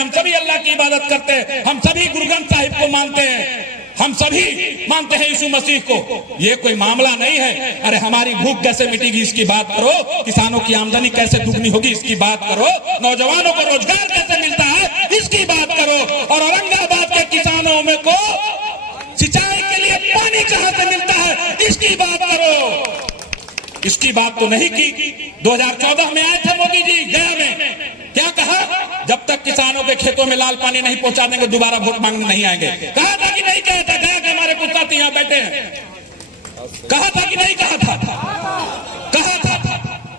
हम सभी अल्लाह की इबादत करते हैं, हम सभी गुरु ग्रंथ साहिब को मानते हैं, हम सभी मानते हैं यीशु मसीह को। ये कोई मामला नहीं है। अरे हमारी भूख कैसे मिटेगी इसकी बात करो, किसानों की आमदनी कैसे दुगनी होगी इसकी बात करो, नौजवानों को रोजगार कैसे मिलता है इसकी बात करो, और औरंगाबाद के किसानों में को सिंचाई के लिए पानी कहां से मिलता है इसकी बात करो। इसकी बात तो नहीं की। 2014 में आए थे मोदी जी गया में, क्या कहा? जब तक किसानों के खेतों में लाल पानी नहीं पहुंचा देंगे दोबारा वोट मांगने नहीं आएंगे। कहा था कि नहीं कहा था? गया कि हमारे कुछ साथी यहां बैठे हैं, कहा था कि नहीं कहा था? कहा था।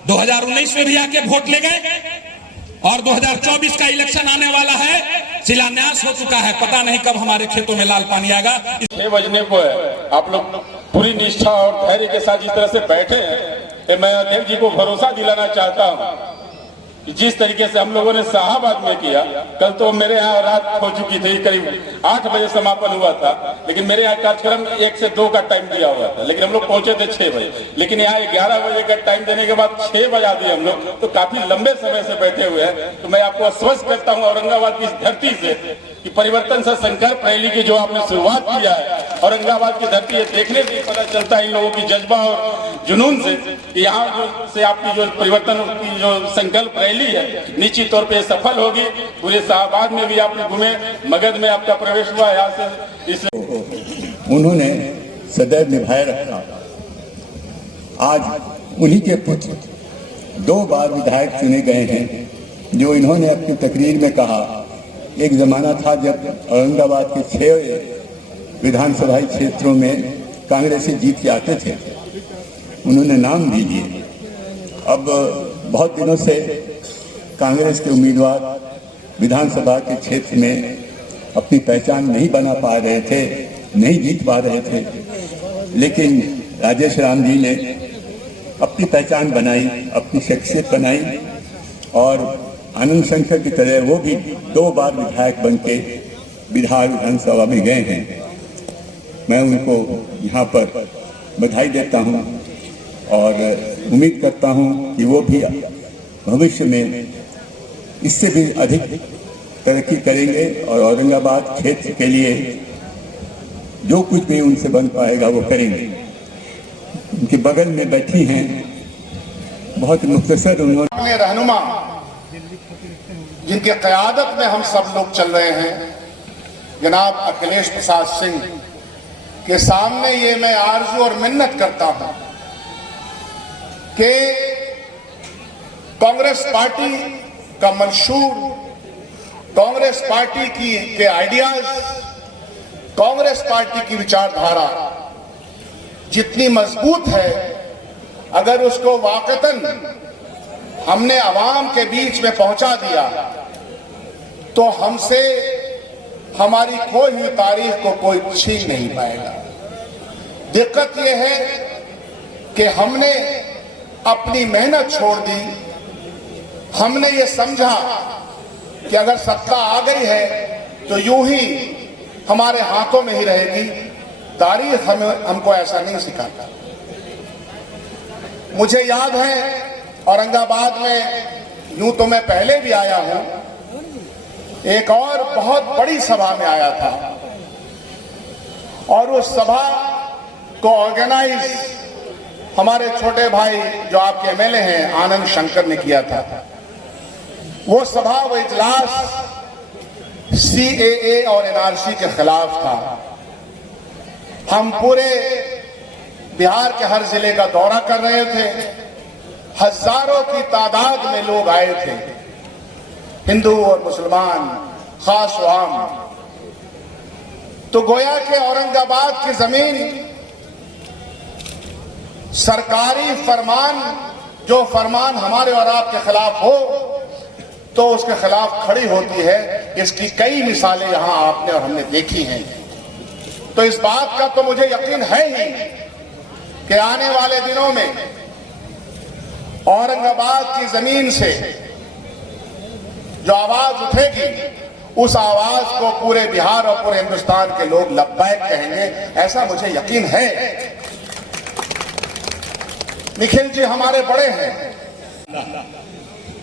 2019 में भी आके वोट ले गए, और 2024 का इलेक्शन आने वाला है, शिलान्यास हो चुका है, पता नहीं कब हमारे खेतों में लाल पानी आएगा। 6 बजने को है, आप लोग पूरी निष्ठा और धैर्य के साथ जिस तरह से बैठे हैं, मैं अध्यक्ष जी को भरोसा दिलाना चाहता हूं कि जिस तरीके से हम लोगों ने शाहबाद में किया, कल तो मेरे यहाँ रात हो चुकी थी, करीब 8 बजे समापन हुआ था, लेकिन मेरे यहाँ कार्यक्रम 1 से 2 का टाइम दिया हुआ था, लेकिन हम लोग पहुंचे थे 6 बजे, लेकिन यहाँ 11 बजे का टाइम देने के बाद 6 बजा दिए हम लोग, तो काफी लंबे समय से बैठे हुए हैं। तो मैं आपको आश्वस्त करता हूँ औरंगाबाद की इस धरती से कि परिवर्तन से संकल्प रैली की जो आपने शुरुआत किया है, औरंगाबाद की धरती है, देखने से पता चलता है इन लोगों की जज्बा और जुनून से कि यहाँ जो से आपकी जो परिवर्तन की जो संकल्प रैली है निश्चित तौर पे सफल होगी। पूरे शाहबाद में भी आपने घूमे, मगध में आपका प्रवेश हुआ, यहाँ से इस उन्होंने सदैव निभाए रखा। आज उन्हीं के पुत्र 2 बार विधायक चुने गए हैं, जो इन्होंने अपनी तकरीर में कहा, एक जमाना था जब औरंगाबाद के 6 विधानसभा क्षेत्रों में कांग्रेसी जीत के आते थे, उन्होंने नाम भी लिए। अब बहुत दिनों से कांग्रेस के उम्मीदवार विधानसभा के क्षेत्र में अपनी पहचान नहीं बना पा रहे थे, नहीं जीत पा रहे थे, लेकिन राजेश राम जी ने अपनी पहचान बनाई, अपनी शख्सियत बनाई, और आनंद शंकर की तरह वो भी 2 बार विधायक बनके बिहार विधानसभा में गए हैं। मैं उनको यहाँ पर बधाई देता हूँ और उम्मीद करता हूँ कि वो भी भविष्य में इससे भी अधिक तरक्की करेंगे और औरंगाबाद क्षेत्र के लिए जो कुछ भी उनसे बन पाएगा वो करेंगे। उनके बगल में बैठी हैं, बहुत मुख्तसर उन्होंने रहनुमा जिनकी क़यादत में हम सब लोग चल रहे हैं, जनाब अखिलेश प्रसाद सिंह के सामने ये मैं आरज़ू और मिन्नत करता हूं कि कांग्रेस पार्टी का मंशूर, कांग्रेस पार्टी के आइडियाज, कांग्रेस पार्टी की विचारधारा जितनी मजबूत है, अगर उसको वाकतन हमने अवाम के बीच में पहुंचा दिया तो हमसे हमारी खोई हुई तारीख को कोई छीन नहीं पाएगा। दिक्कत यह है कि हमने अपनी मेहनत छोड़ दी, हमने ये समझा कि अगर सत्ता आ गई है तो यूं ही हमारे हाथों में ही रहेगी। तारीख हमको ऐसा नहीं सिखाता। मुझे याद है औरंगाबाद में, यूं तो मैं पहले भी आया हूं, एक और बहुत बड़ी सभा में आया था, और उस सभा को ऑर्गेनाइज हमारे छोटे भाई जो आपके एमएलए हैं आनंद शंकर ने किया था। वो सभा, वो इजलास सीएए और एनआरसी के खिलाफ था। हम पूरे बिहार के हर जिले का दौरा कर रहे थे, हजारों की तादाद में लोग आए थे, हिंदू और मुसलमान, खास व आम। तो गोया के औरंगाबाद की जमीन सरकारी फरमान, जो फरमान हमारे और आपके खिलाफ हो तो उसके खिलाफ खड़ी होती है। इसकी कई मिसालें यहां आपने और हमने देखी हैं। तो इस बात का तो मुझे यकीन है ही कि आने वाले दिनों में औरंगाबाद की जमीन से जो आवाज उठेगी, उस आवाज को पूरे बिहार और पूरे हिंदुस्तान के लोग लब्बैक कहेंगे, ऐसा मुझे यकीन है। निखिल जी हमारे बड़े हैं,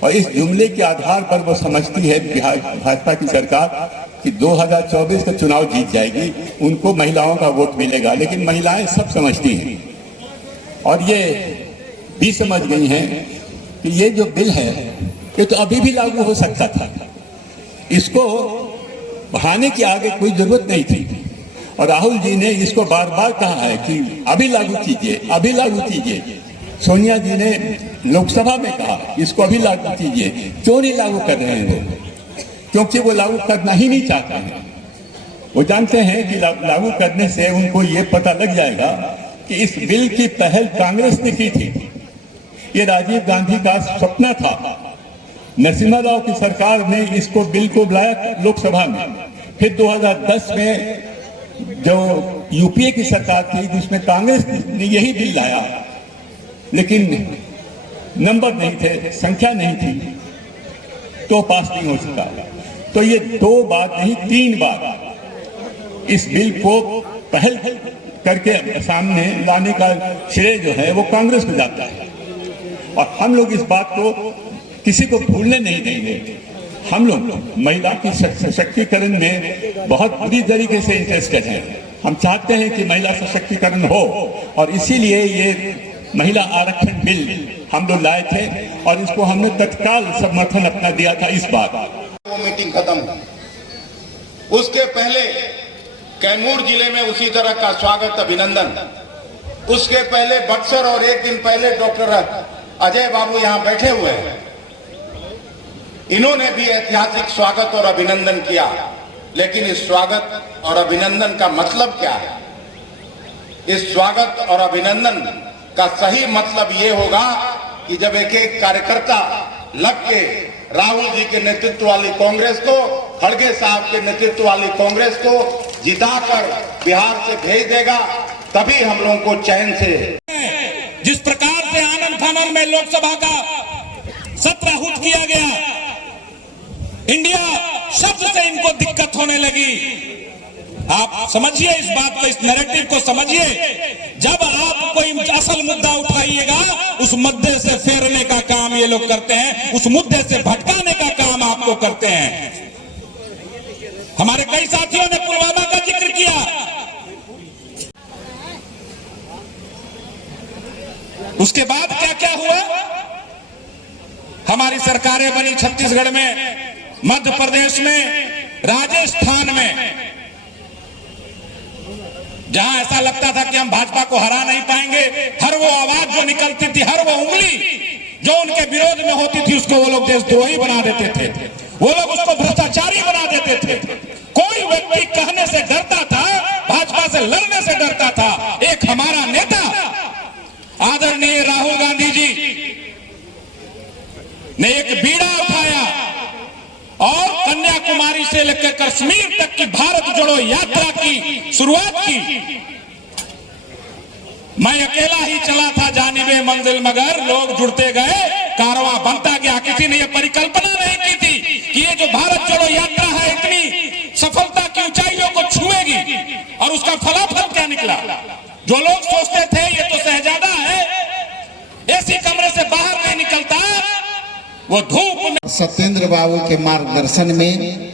और इस जुमले के आधार पर वो समझती है भाजपा की सरकार कि 2024 का चुनाव जीत जाएगी, उनको महिलाओं का वोट मिलेगा। लेकिन महिलाएं सब समझती हैं और ये भी समझ गई हैं कि ये जो बिल है ये तो अभी भी लागू हो सकता था, इसको बढ़ाने की आगे कोई जरूरत नहीं थी। और राहुल जी ने इसको बार बार कहा है कि अभी लागू कीजिए, अभी लागू कीजिए। सोनिया जी ने लोकसभा में कहा इसको अभी लागू कीजिए। क्यों नहीं लागू कर रहे हैं वो? क्योंकि वो लागू करना ही नहीं चाहते हैं। वो जानते हैं कि लागू करने से उनको ये पता लग जाएगा कि इस बिल की पहल कांग्रेस ने की थी। ये राजीव गांधी का सपना था। नरसिम्हा राव की सरकार ने इसको बिल को लाया लोकसभा में। फिर 2010 में जो यूपीए की सरकार थी जिसमें कांग्रेस ने यही बिल लाया, लेकिन नंबर नहीं थे, संख्या नहीं थी, तो पास नहीं हो सका। तो ये 2 बार नहीं 3 बार इस बिल को पहल करके सामने लाने का श्रेय जो है वो कांग्रेस को जाता है। और हम लोग इस बात को किसी को भूलने नहीं देंगे। हम लोग महिला की सशक्तिकरण में बहुत बुरी तरीके से इंटरेस्टेड हैं। हम चाहते हैं कि महिला सशक्तिकरण हो और इसीलिए ये महिला आरक्षण बिल हम लोग लाए थे और इसको हमने तत्काल समर्थन अपना दिया था। इस बार वो मीटिंग खत्म हुई, उसके पहले कैमूर जिले में उसी तरह का स्वागत अभिनंदन, उसके पहले बक्सर और एक दिन पहले डॉक्टर अजय बाबू यहां बैठे हुए हैं, इन्होंने भी ऐतिहासिक स्वागत और अभिनंदन किया। लेकिन इस स्वागत और अभिनंदन का मतलब क्या है? इस स्वागत और अभिनंदन का सही मतलब ये होगा कि जब एक एक कार्यकर्ता लग के राहुल जी के नेतृत्व वाली कांग्रेस को, खड़गे साहब के नेतृत्व वाली कांग्रेस को जिताकर बिहार से भेज देगा, तभी हम लोगों को चैन से। जिस प्रकार से आनंद फानन में लोकसभा का सत्र आहूत किया गया, इंडिया शब्द से इनको दिक्कत होने लगी। आप समझिए इस बात को, इस नैरेटिव को समझिए। जब आप कोई असल मुद्दा उठाइएगा, उस मुद्दे से फेरने का काम ये लोग करते हैं, उस मुद्दे से भटकाने का काम आपको करते हैं। हमारे कई साथियों ने पुलवामा का जिक्र किया। उसके बाद क्या क्या हुआ? हमारी सरकारें बनी छत्तीसगढ़ में, मध्य प्रदेश में, राजस्थान में, जहां ऐसा लगता था कि हम भाजपा को हरा नहीं पाएंगे। हर वो आवाज जो निकलती थी, हर वो उंगली जो उनके विरोध में होती थी, उसको वो लोग देशद्रोही बना देते थे, वो लोग उसको भ्रष्टाचारी बना देते थे। कोई व्यक्ति कहने से डरता था, भाजपा से लड़ने से डरता था। एक हमारा नेता आदरणीय राहुल गांधी जी ने एक बीड़ा उठाया और कन्याकुमारी से लेकर कश्मीर तक की भारत जोड़ो यात्रा की शुरुआत की। मैं अकेला ही चला था जानिबे मंजिल, मगर लोग जुड़ते गए, कारवां बनता गया। किसी ने यह परिकल्पना नहीं की थी कि ये जो भारत जोड़ो यात्रा है इतनी सफलता की ऊंचाइयों को छुएगी। और उसका फलाफल क्या निकला? जो लोग सोचते थे ये तो शहजादा है, ऐसी कमरे से बाहर नहीं निकलता, वो धूप में। सत्येंद्र बाबू के मार्गदर्शन में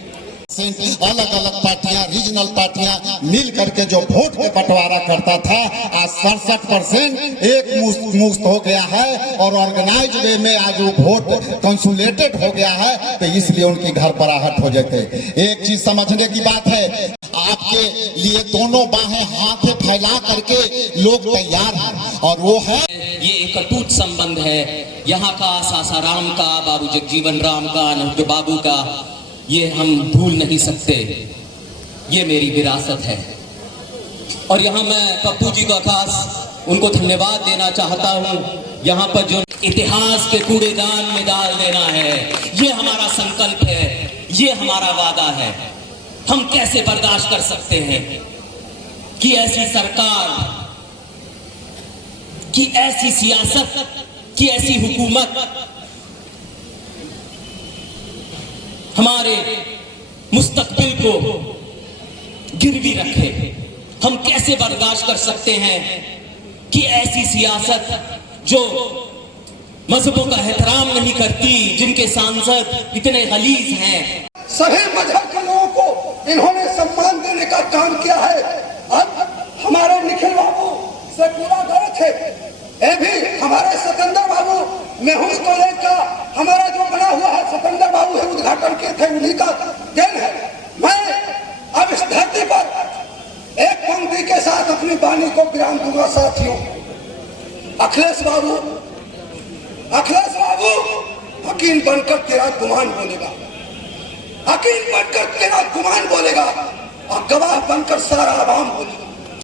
अलग अलग पार्टियां, रीजनल पार्टियां मिल करके जो वोट के बंटवारा करता था, आज 67% एक मुश्त हो गया है और ऑर्गेनाइज वे में आज वो वोट कंसोलिडेटेड हो गया है। तो इसलिए उनकी घर बराहट हो जाते। एक चीज समझने की बात है, आपके लिए दोनों बाहें हाथ फैला करके लोग तैयार हैं, और वो है ये एक अटूट संबंध है यहाँ का, सासाराम का, बाबू जगजीवन राम का, अनंत बाबू का, ये हम भूल नहीं सकते। ये मेरी विरासत है। और यहाँ मैं पप्पू जी का खास उनको धन्यवाद देना चाहता हूँ। यहाँ पर जो इतिहास के कूड़ेदान में डाल देना है, ये हमारा संकल्प है, ये हमारा वादा है। हम कैसे बर्दाश्त कर सकते हैं कि ऐसी सरकार, कि ऐसी सियासत, कि ऐसी हुकूमत हमारे मुस्तकबिल को गिरवी रखे। हम कैसे बर्दाश्त कर सकते हैं कि ऐसी सियासत जो मजहबों का एहतराम नहीं करती, जिनके सांसद इतने गलीज हैं। सभी मजहब के लोगों को इन्होंने सम्मान देने का काम किया है। अब हमारे निखिल बाबू से पूरा गए थे, ये भी हमारे सिकंदर बाबू मेहुस कॉलेज का हमारा जो बना हुआ है सिकंदर बाबू है, उद्घाटन किए थे, उन्हीं का देन है। मैं अब इस धरती पर एक पंक्ति के साथ अपनी वाणी को विराम दूंगा। साथियों, अखिलेश बाबू वकील बनकर तेरा गुमान बोलेगा, वकील बनकर तेरा गुमान बोलेगा और गवाह बनकर सारा आवाम बोलेगा।